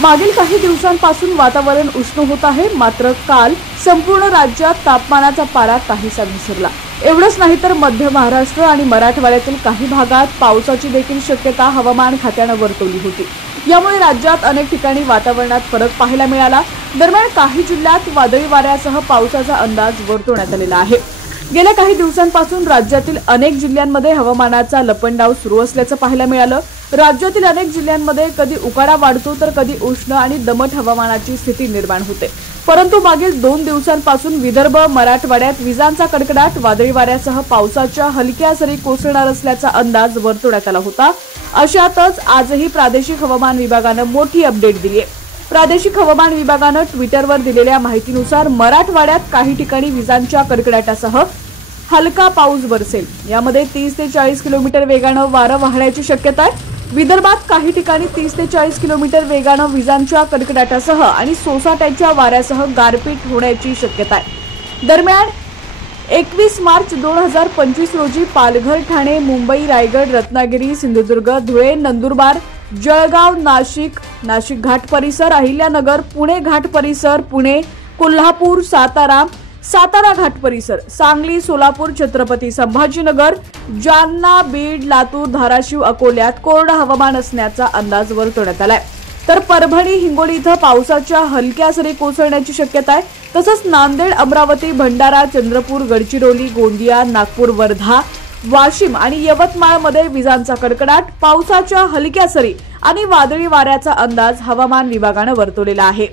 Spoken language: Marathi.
मागील काही दिवसांपासून वातावरण उष्ण होत आहे, मात्र काल संपूर्ण राज्यात तापमानाचा पारा काहीसा घसरला। एवढंच नाही तर मध्य महाराष्ट्र आणि मराठवाड्यातील काही भागात पावसाची देखील शक्यता हवामान खात्याने वर्तवली होती। यामुळे राज्यात अनेक ठिकाणी वातावरणात फरक पाहायला मिळाला। दरम्यान काही जिल्ह्यात वादळी वाऱ्यासह पावसाचा अंदाज वर्तवण्यात आलेला आहे। गेल्या काही दिवसांपासून राज्यातील अनेक जिल्ह्यांमध्ये हवामानाचा लपंडाव सुरू असल्याचं पाहायला मिळालं। राज्यातील अनेक जिल्ह्यांमध्ये कधी उकाडा वाढतो तर कधी उष्ण आणि दमट हवामानाची स्थिती निर्माण होते। परंतु मागील 2 दिवसांपासून विदर्भ मराठवाड्यात विजांचा कडकडाट, वादळी वाऱ्यासह पावसाच्या हलक्या सरी कोसळणार असल्याचा अंदाज वर्तवण्यात आला होता। अशातच आजही प्रादेशिक हवामान विभागाने मोठी अपडेट दिली आहे। प्रादेशिक हवामान विभागाने ट्विटरवर दिलेल्या माहितीनुसार मराठवाड्यात काही ठिकाणी विजांच्या कडकडाटासह हलका पाऊस बरसेल। यामध्ये 30 ते 40 किलोमीटर वेगाने वारं वाहण्याची शक्यता आहे। विदर्भात काही ठिकाणी 30 ते 40 किलोमीटर वेगाने विजांच्या कडकडाटासह आणि सोसाट्याच्या वाऱ्यासह गारपीट होण्याची शक्यता आहे। दरम्यान 21 मार्च 2025 रोजी पालघर, ठाणे, मुंबई, रायगड, रत्नागिरी, सिंधुदुर्ग, धुळे, नंदुरबार, जळगाव, नाशिक घाट परिसर, अहिल्यानगर, पुणे घाट परिसर, पुणे, कोल्हापूर, सातारा घाट परिसर, सांगली, सोलापूर, छत्रपती संभाजीनगर, जालना, बीड, लातूर, धाराशिव, अकोल्यात कोरडं हवामान असण्याचा अंदाज वर्तवण्यात आलाय। तर परभणी, हिंगोली इथं पावसाच्या हलक्या सरी कोसळण्याची शक्यता आहे। तसंच नांदेड, अमरावती, भंडारा, चंद्रपूर, गडचिरोली, गोंदिया, नागपूर, वर्धा, वाशिम आणि यवतमाळमध्ये विजांचा कडकडाट, पावसाच्या हलक्या सरी आणि वादळी वाऱ्याचा अंदाज हवामान विभागाने वर्तवलेला आहे।